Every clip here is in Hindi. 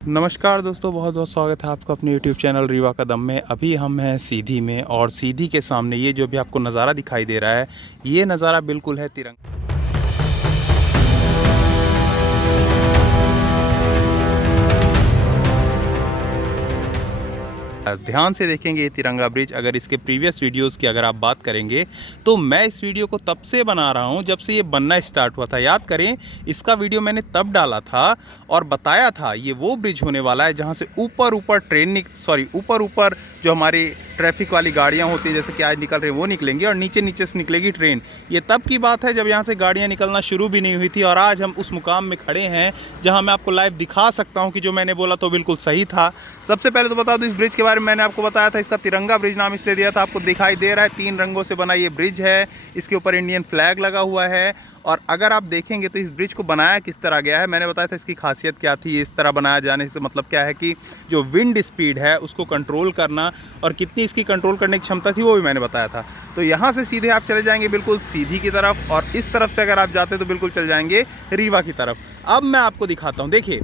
नमस्कार दोस्तों, बहुत बहुत स्वागत है आपका अपने YouTube चैनल रीवा कदम में। अभी हम हैं सीधी में और सीधी के सामने ये जो भी आपको नज़ारा दिखाई दे रहा है, ये नज़ारा बिल्कुल है तिरंगा। ध्यान से देखेंगे ये तिरंगा ब्रिज। अगर इसके प्रीवियस वीडियोस की अगर आप बात करेंगे तो मैं इस वीडियो को तब से बना रहा हूँ जब से ये बनना स्टार्ट हुआ था। याद करें, इसका वीडियो मैंने तब डाला था और बताया था ये वो ब्रिज होने वाला है जहाँ से ऊपर ऊपर जो हमारी ट्रैफिक वाली गाड़ियाँ होती है, जैसे कि आज निकल रही हैं, वो निकलेंगी और नीचे नीचे से निकलेगी ट्रेन। ये तब की बात है जब यहाँ से गाड़ियाँ निकलना शुरू भी नहीं हुई थी और आज हम उस मुकाम में खड़े हैं जहाँ मैं आपको लाइव दिखा सकता हूँ कि जो मैंने बोला तो बिल्कुल सही था। सबसे पहले तो बता दूं, इस ब्रिज के बारे में मैंने आपको बताया था, इसका तिरंगा ब्रिज नाम इसलिए दिया था। आपको दिखाई दे रहा है 3 रंगों से बना ये ब्रिज है, इसके ऊपर इंडियन फ्लैग लगा हुआ है। और अगर आप देखेंगे तो इस ब्रिज को बनाया किस तरह गया है, मैंने बताया था इसकी खासियत क्या थी। इस तरह बनाया जाने से मतलब क्या है कि जो विंड स्पीड है उसको कंट्रोल करना और कितनी इसकी कंट्रोल करने की क्षमता थी वो भी मैंने बताया था। तो यहाँ से सीधे आप चले जाएंगे बिल्कुल सीधी की तरफ और इस तरफ से अगर आप जाते तो बिल्कुल चले जाएंगे रीवा की तरफ। अब मैं आपको दिखाता हूँ। देखिए,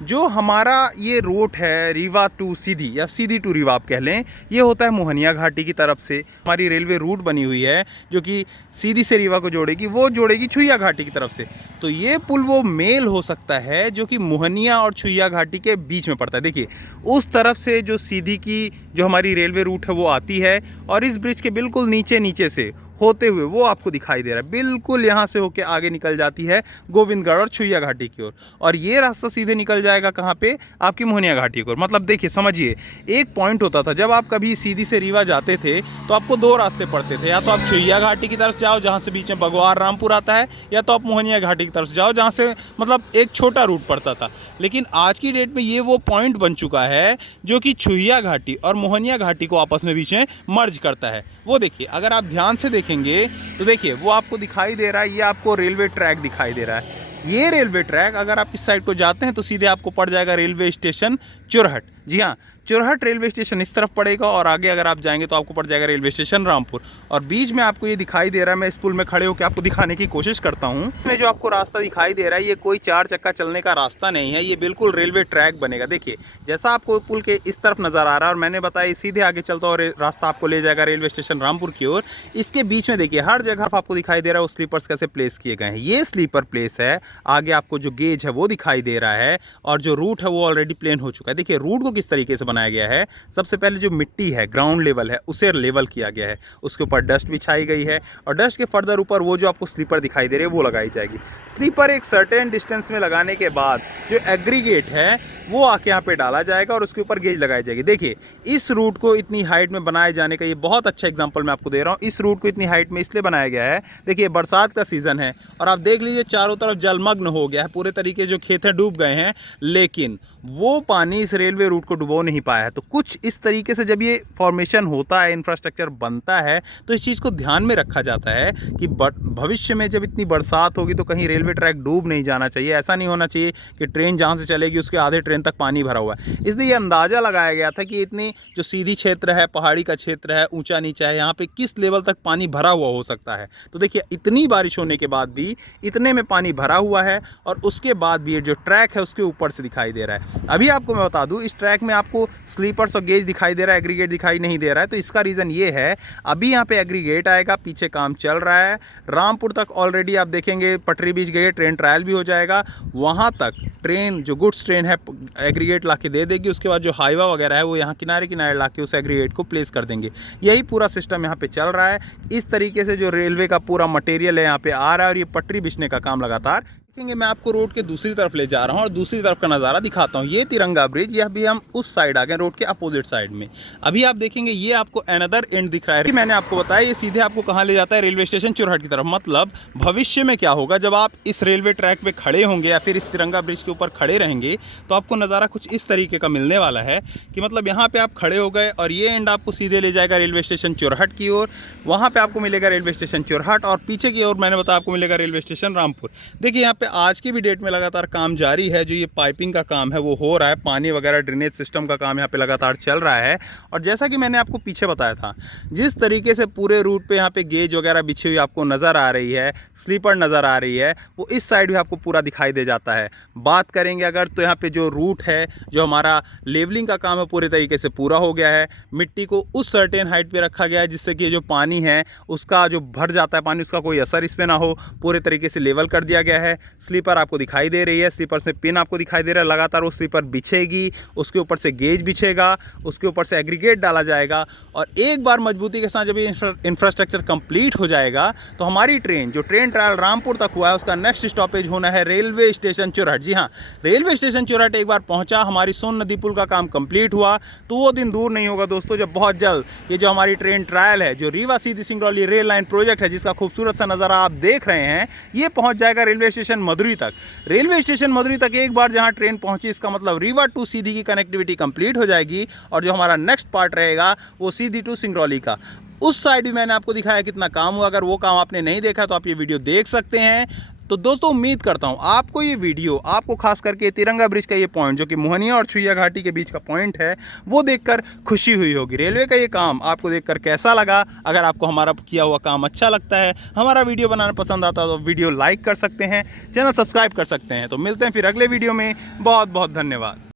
जो हमारा ये रूट है रीवा टू सीधी या सीधी टू रीवा आप कह लें, ये होता है मोहनिया घाटी की तरफ से। हमारी रेलवे रूट बनी हुई है जो कि सीधी से रीवा को जोड़ेगी, वो जोड़ेगी छुइया घाटी की तरफ से। तो ये पुल वो मेल हो सकता है जो कि मोहनिया और छुइया घाटी के बीच में पड़ता है। देखिए, उस तरफ से जो सीधी की जो हमारी रेलवे रूट है वो आती है और इस ब्रिज के बिल्कुल नीचे नीचे से होते हुए वो आपको दिखाई दे रहा है, बिल्कुल यहाँ से होके आगे निकल जाती है गोविंदगढ़ और छुइया घाटी की ओर। और ये रास्ता सीधे निकल जाएगा कहाँ पे, आपकी मोहनिया घाटी की ओर। मतलब देखिए, समझिए, एक पॉइंट होता था जब आप कभी सीधी से रीवा जाते थे तो आपको 2 रास्ते पड़ते थे। या तो आप छुइया घाटी की तरफ जाओ जहाँ से बीच में बगवार रामपुर आता है, या तो आप मोहनिया घाटी की तरफ जाओ जहाँ से मतलब एक छोटा रूट पड़ता था। लेकिन आज की डेट में ये वो पॉइंट बन चुका है जो कि छुइया घाटी और मोहनिया घाटी को आपस में बीच में मर्ज करता है। वो देखिए, अगर आप ध्यान से देखेंगे तो देखिए वो आपको दिखाई दे रहा है, ये आपको रेलवे ट्रैक दिखाई दे रहा है। ये रेलवे ट्रैक अगर आप इस साइड को जाते हैं तो सीधे आपको पड़ जाएगा रेलवे स्टेशन चुरहट। जी हाँ, चुरहट रेलवे स्टेशन इस तरफ पड़ेगा और आगे अगर आप जाएंगे तो आपको पड़ जाएगा रेलवे स्टेशन रामपुर। और बीच में आपको ये दिखाई दे रहा है, मैं इस पुल में खड़े होकर आपको दिखाने की कोशिश करता हूँ। में जो आपको रास्ता दिखाई दे रहा है ये कोई 4 चक्का चलने का रास्ता नहीं है, ये बिल्कुल रेलवे ट्रैक बनेगा। देखिए, जैसा आपको पुल के इस तरफ नज़र आ रहा है और मैंने बताया सीधे आगे चलता और रास्ता आपको ले जाएगा रेलवे स्टेशन रामपुर की ओर। इसके बीच में देखिए हर जगह आपको दिखाई दे रहा है वो स्लीपर्स कैसे प्लेस किए गए हैं। ये स्लीपर प्लेस है। आगे आपको जो गेज है वो दिखाई दे रहा है और जो रूट है वो ऑलरेडी प्लेन हो चुका है। देखिए, रूट को किस तरीके से बनाया गया है। सबसे पहले जो मिट्टी है, ग्राउंड लेवल है, उसे लेवल किया गया है। उसके ऊपर डस्ट बिछाई गई है और डस्ट के फर्दर ऊपर वो जो आपको स्लीपर दिखाई दे रही है वो लगाई जाएगी। स्लीपर एक सर्टेन डिस्टेंस में लगाने के बाद जो एग्रीगेट है वो आके यहाँ पे डाला जाएगा और उसके ऊपर गेज लगाई जाएगी। देखिए, इस रूट को इतनी हाइट में बनाए जाने का ये बहुत अच्छा एग्जांपल मैं आपको दे रहा हूँ। इस रूट को इतनी हाइट में इसलिए बनाया गया है, देखिए बरसात का सीज़न है और आप देख लीजिए चारों तरफ जलमग्न हो गया है, पूरे तरीके जो खेत हैं डूब गए हैं, लेकिन वो पानी इस रेलवे रूट को डुबो नहीं पाया है। तो कुछ इस तरीके से जब ये फॉर्मेशन होता है, इंफ्रास्ट्रक्चर बनता है, तो इस चीज़ को ध्यान में रखा जाता है कि भविष्य में जब इतनी बरसात होगी तो कहीं रेलवे ट्रैक डूब नहीं जाना चाहिए। ऐसा नहीं होना चाहिए कि ट्रेन जहाँ से चलेगी उसके आधे ट्रेन तक पानी भरा हुआ है। इसलिए ये अंदाज़ा लगाया गया था कि इतनी जो सीधी क्षेत्र है, पहाड़ी का क्षेत्र है, ऊंचा नीचा है, यहाँ पे किस लेवल तक पानी भरा हुआ हो सकता है। तो देखिए, इतनी बारिश होने के बाद भी इतने में पानी भरा हुआ है और उसके बाद भी ये जो ट्रैक है उसके ऊपर से दिखाई दे रहा है। अभी आपको मैं बता दूं, इस ट्रैक में आपको स्लीपर्स और गेज दिखाई दे रहा है, एग्रीगेट दिखाई नहीं दे रहा है। तो इसका रीज़न ये है, अभी यहाँ पे एग्रीगेट आएगा, पीछे काम चल रहा है। रामपुर तक ऑलरेडी आप देखेंगे पटरी बीच गई, ट्रेन ट्रायल भी हो जाएगा। वहाँ तक ट्रेन जो गुड्स ट्रेन है एग्रीगेट ला के दे देगी। उसके बाद जो हाईवा वगैरह है वो यहाँ किनारे किनारे ला के उस एग्रीगेट को प्लेस कर देंगे। यही पूरा सिस्टम यहाँ पे चल रहा है। इस तरीके से जो रेलवे का पूरा मटेरियल है यहाँ पे आ रहा है और ये पटरी बिछने का काम लगातार। मैं आपको रोड के दूसरी तरफ ले जा रहा हूँ और दूसरी तरफ का नज़ारा दिखाता हूँ। ये तिरंगा ब्रिज, यह भी हम उस साइड आ गए, रोड के अपोजिट साइड में। अभी आप देखेंगे ये आपको अनदर एंड दिख रहा है कि मैंने आपको बताया ये सीधे आपको कहाँ ले जाता है, रेलवे स्टेशन चुरहट की तरफ। मतलब भविष्य में क्या होगा जब आप इस रेलवे ट्रैक पे खड़े होंगे या फिर इस तिरंगा ब्रिज के ऊपर खड़े रहेंगे तो आपको नज़ारा कुछ इस तरीके का मिलने वाला है कि मतलब यहाँ पे आप खड़े हो गए और ये एंड आपको सीधे ले जाएगा रेलवे स्टेशन चुरहट की ओर। वहाँ पे आपको मिलेगा रेलवे स्टेशन चुरहट और पीछे की ओर मैंने बताया आपको मिलेगा रेलवे स्टेशन रामपुर। देखिए, यहाँ पे आज की भी डेट में लगातार काम जारी है। जो ये पाइपिंग का काम है वो हो रहा है, पानी वगैरह ड्रेनेज सिस्टम का काम यहाँ पे लगातार चल रहा है। और जैसा कि मैंने आपको पीछे बताया था, जिस तरीके से पूरे रूट पे यहाँ पे गेज वगैरह बिछी हुई आपको नज़र आ रही है, स्लीपर नज़र आ रही है, वो इस साइड भी आपको पूरा दिखाई दे जाता है। बात करेंगे अगर तो यहाँ पे जो रूट है, जो हमारा लेवलिंग का काम है पूरे तरीके से पूरा हो गया है। मिट्टी को उस सर्टेन हाइट पे रखा गया है जिससे कि जो पानी है उसका जो भर जाता है पानी, उसका कोई असर इस पे ना हो। पूरे तरीके से लेवल कर दिया गया है। स्लीपर आपको दिखाई दे रही है, स्लीपर से पिन आपको दिखाई दे रहा है। लगातार वो स्लीपर बिछेगी, उसके ऊपर से गेज बिछेगा, उसके ऊपर से एग्रीगेट डाला जाएगा। और एक बार मजबूती के साथ जब ये इंफ्रास्ट्रक्चर कंप्लीट हो जाएगा तो हमारी ट्रेन, जो ट्रेन ट्रायल रामपुर तक हुआ है, उसका नेक्स्ट स्टॉपेज होना है रेलवे स्टेशन चुरहट। जी हाँ, रेलवे स्टेशन चुरहट एक बार पहुंचा, हमारी सोन नदी पुल का काम कंप्लीट हुआ, तो वो दिन दूर नहीं होगा दोस्तों जब बहुत जल्द ये जो हमारी ट्रेन ट्रायल है, जो Rewa Sidhi Singrauli rail line project है, जिसका खूबसूरत सा नज़ारा आप देख रहे हैं, ये पहुंच जाएगा रेलवे स्टेशन मधुरी तक। रेलवे स्टेशन मधुरी तक एक बार जहां ट्रेन पहुंची, इसका मतलब रीवा टू सीधी की कनेक्टिविटी कंप्लीट हो जाएगी। और जो हमारा नेक्स्ट पार्ट रहेगा वो सीधी टू सिंगरौली का। उस साइड भी मैंने आपको दिखाया कितना काम हुआ। अगर वो काम आपने नहीं देखा तो आप ये वीडियो देख सकते हैं। तो दोस्तों उम्मीद करता हूँ आपको ये वीडियो, आपको खास करके तिरंगा ब्रिज का ये पॉइंट, जो कि मोहनिया और छुइया घाटी के बीच का पॉइंट है, वो देखकर खुशी हुई होगी। रेलवे का ये काम आपको देखकर कैसा लगा? अगर आपको हमारा किया हुआ काम अच्छा लगता है, हमारा वीडियो बनाना पसंद आता है, तो वीडियो लाइक कर सकते हैं, चैनल सब्सक्राइब कर सकते हैं। तो मिलते हैं फिर अगले वीडियो में। बहुत बहुत धन्यवाद।